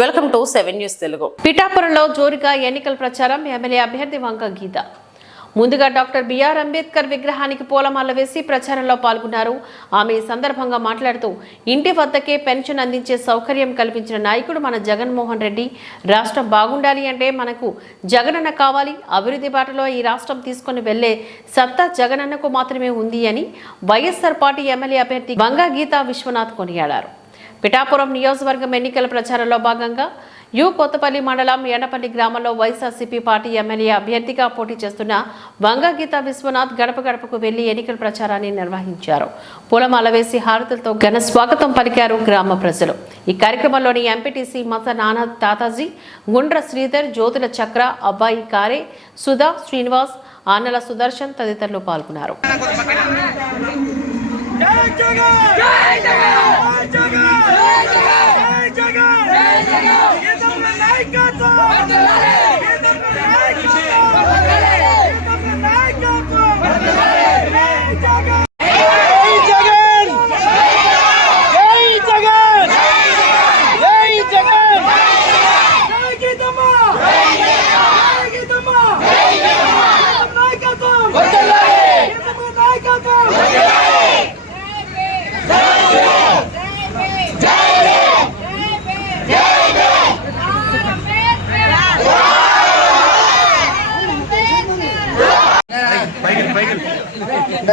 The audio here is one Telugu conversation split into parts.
Welcome to 7 news Telugu. పిఠాపురంలో జోరుగా ఎన్నికల ప్రచారం. ఎమ్మెల్యే అభ్యర్థి వంగ గీత ముందుగా డాక్టర్ బిఆర్ అంబేద్కర్ విగ్రహానికి పూలమాల వేసి ప్రచారంలో పాల్గొన్నారు. ఆమె ఈ సందర్భంగా మాట్లాడుతూ ఇంటి వద్దకే పెన్షన్ అందించే సౌకర్యం కల్పించిన నాయకుడు మన జగన్మోహన్ రెడ్డి. రాష్ట్రం బాగుండాలి అంటే మనకు జగనన్న కావాలి. అభివృద్ధి బాటలో ఈ రాష్ట్రం తీసుకుని వెళ్లే సత్తా జగనన్నకు మాత్రమే ఉంది అని వైఎస్ఆర్ పార్టీ ఎమ్మెల్యే అభ్యర్థి వంగ గీత విశ్వనాథ్ కొనియాడారు. పిఠాపురం నియోజకవర్గం ఎన్నికల ప్రచారంలో భాగంగా కొత్తపల్లి మండలం ఎండపల్లి గ్రామంలో వైఎస్ఆర్సీపీ పార్టీ ఎమ్మెల్యే అభ్యర్థిగా పోటీ చేస్తున్న వంగ గీత విశ్వనాథ్ గడప గడపకు వెళ్లి ఎన్నికల ప్రచారాన్ని నిర్వహించారు. పూలమాల వేసి హారతులతో ఘన స్వాగతం పలికారు గ్రామ ప్రజలు. ఈ కార్యక్రమంలోని ఎంపీటీసీ మత నానా తాతాజీ, గుండ్ర శ్రీధర్, జ్యోతుల చక్ర, అబ్బాయి కారే, సుధా, శ్రీనివాస్, ఆనల సుదర్శన్ తదితరులు పాల్గొన్నారు.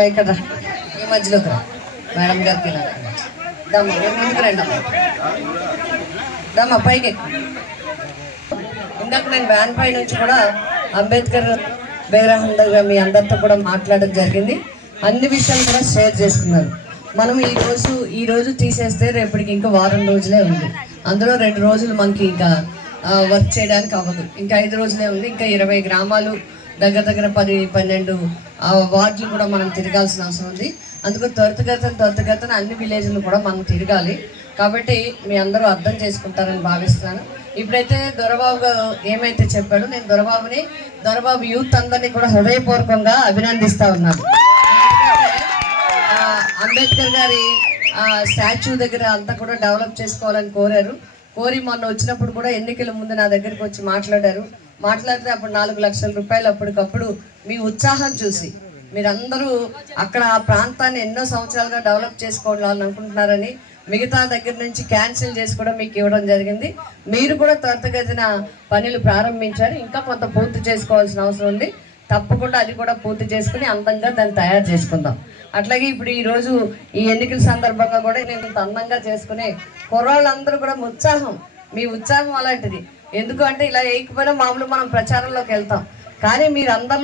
ఇక్కడ ఈ మధ్యలోకి రా మేడం గారికి దమ్మ ముందుకు రండి దమ్మ పైకి. ఇందాక నేను వ్యాన్ పై నుంచి కూడా అంబేద్కర్ విగ్రహం దగ్గర మీ అందరితో కూడా మాట్లాడడం జరిగింది. అన్ని విషయాలు కూడా షేర్ చేసుకున్నారు. మనం ఈ రోజు తీసేస్తే రేపటికి ఇంకా వారం రోజులే ఉంది. అందులో 2 రోజులు మనకి ఇంకా వర్క్ చేయడానికి అవ్వదు. ఇంకా 5 రోజులే ఉంది. ఇంకా 20 గ్రామాలు, దగ్గర 10-12 వార్డులు కూడా మనం తిరగాల్సిన అవసరం ఉంది. అందుకు త్వరితగతిన అన్ని విలేజ్లు కూడా మనం తిరగాలి. కాబట్టి మీ అందరూ అర్థం చేసుకుంటారని భావిస్తున్నాను. ఇప్పుడైతే దొరబాబు ఏమైతే చెప్పాడో, నేను దొరబాబు యూత్ అందరినీ కూడా హృదయపూర్వకంగా అభినందిస్తా ఉన్నాను. అంబేద్కర్ గారి స్టాచ్యూ దగ్గర అంతా కూడా డెవలప్ చేసుకోవాలని కోరి మొన్న వచ్చినప్పుడు కూడా ఎన్నికల ముందు నా దగ్గరికి వచ్చి మాట్లాడితే అప్పుడు 4 లక్షల రూపాయలు అప్పటికప్పుడు మీ ఉత్సాహం చూసి మీరందరూ అక్కడ ఆ ప్రాంతాన్ని ఎన్నో సంవత్సరాలుగా డెవలప్ చేసుకోవాలని అనుకుంటున్నారని మిగతా దగ్గర నుంచి క్యాన్సిల్ చేసి కూడా మీకు ఇవ్వడం జరిగింది. మీరు కూడా త్వరితగతిన పనులు ప్రారంభించారు. ఇంకా కొంత పూర్తి చేసుకోవాల్సిన అవసరం ఉంది. తప్పకుండా అది కూడా పూర్తి చేసుకుని అందంగా దాన్ని తయారు చేసుకుందాం. అట్లాగే ఇప్పుడు ఈరోజు ఈ ఎన్నికల సందర్భంగా కూడా నేను అందంగా చేసుకునే కుర్రాళ్ళందరూ కూడా మీ ఉత్సాహం అలాంటిది. ఎందుకు అంటే ఇలా వేయకపోయినా మామూలు మనం ప్రచారంలోకి వెళ్తాం. కానీ మీరు అందరిలో